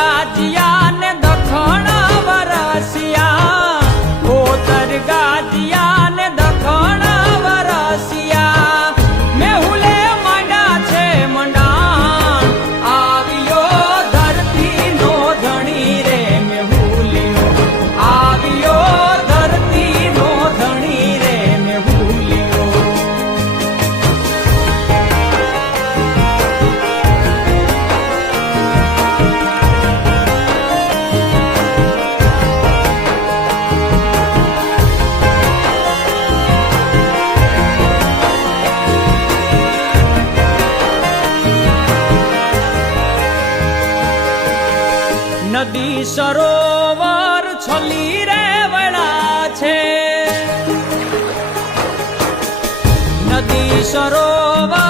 ગાજિયા ને દખણ વરસિયા, ઓતર ગાજિયા ને દખણ વરસિયા, મેહુલે માંડા છે મંડાણ, આવ્યો ધરતી નો ધણી રે મેહુલિયો, આવ્યો ધરતી નો ધણી રે મેહુલિયો. નદી સરોવર છલી રે વળા છે, નદી સરોવર